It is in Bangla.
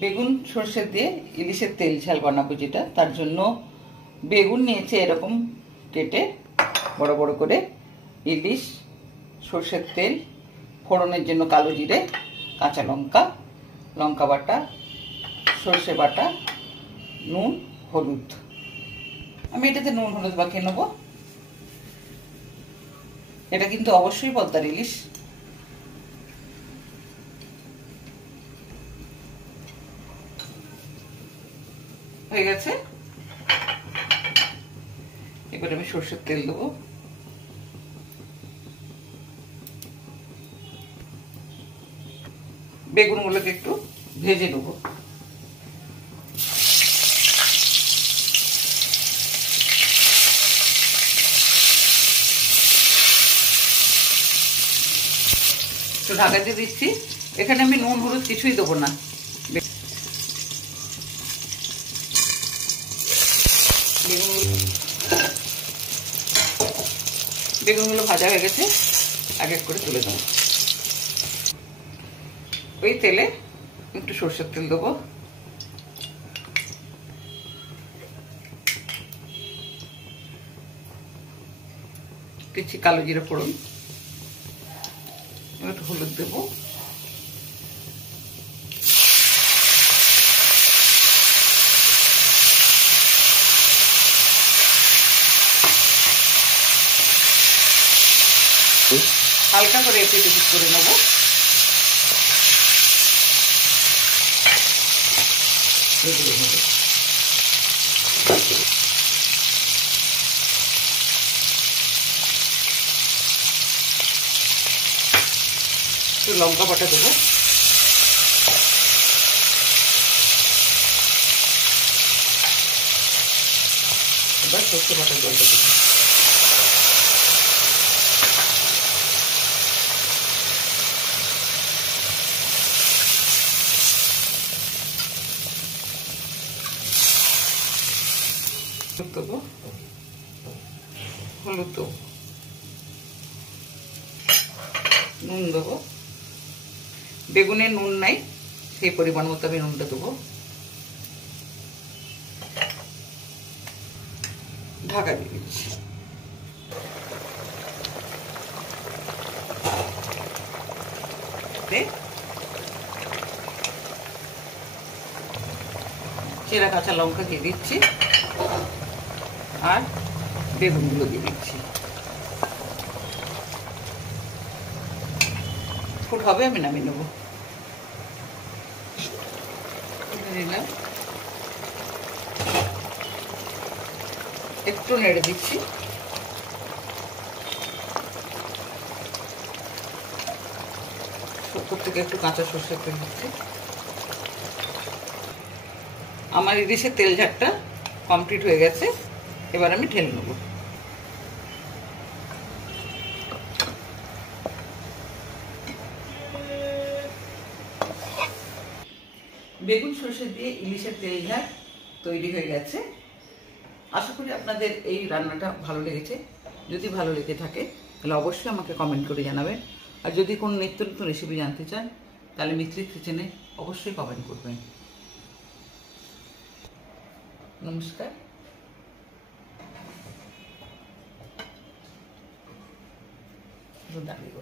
বেগুন সর্ষে দিয়ে ইলিশের তেল ঝাল বানাবো, যেটা তার জন্য বেগুন নিয়েছে এরকম কেটে বড় বড় করে, ইলিশ, সর্ষের তেল, ফোড়নের জন্য কালো জিরে, কাঁচা লঙ্কা, লঙ্কা বাটা, সর্ষে বাটা, নুন, হলুদ। আমি এটাতে নুন হলুদ মাখিয়ে নেবো। এটা কিন্তু অবশ্যই পদ্মার ইলিশ। হয়ে গেছে। এবার আমি সর্ষের তেল দেবো। বেগুনগুলোকে একটু ভেজে নেবো। একটু ঢাকা দিয়ে দিচ্ছি। এখানে আমি নুন হলুদ কিছুই দেবো না। বেগুনগুলো ভাজা হয়ে গেছে, এক এক করে তুলে দেবো। ওই তেলে একটু সর্ষের তেল দেবো, কিছু কালো জিরে ফোড়ন, একটু হলুদ দেবো, হালকা করে এপিট ওপিট করে নেবো। একটু লঙ্কা বাটা দেবো, এবার সর্ষে বাটার জলটা দেবো। দেবো হলুদ দেবো, নুন দেবো। বেগুনে নুন নাই, সেই পরিমাণ মতো আমি নুনটা দেবো। ঢাকা দিয়ে দিচ্ছি। চেরা কাঁচা লঙ্কা দিয়ে দিচ্ছি আর বেগুনগুলো দিয়ে দিচ্ছি। ফুট হবে, আমি নামিয়ে নেবো। একটু নেড়ে দিচ্ছি। উপর থেকে একটু কাঁচা সর্ষের তেল দিচ্ছি। আমার ইলিশের তেল ঝাড়টা কমপ্লিট হয়ে গেছে। এবার আমি ঢেলে নেব। বেগুন সর্ষে দিয়ে ইলিশের তেল ঝাল তৈরি হয়ে গেছে। আশা করি আপনাদের এই রান্নাটা ভালো লেগেছে। যদি ভালো লেগে থাকে তাহলে অবশ্যই আমাকে কমেন্ট করে জানাবেন। আর যদি কোনো নিত্য নতুন রেসিপি জানতে চান তাহলে মিত্রির কিচেনে অবশ্যই কমেন্ট করবেন। নমস্কার। দাঁড়িয়ে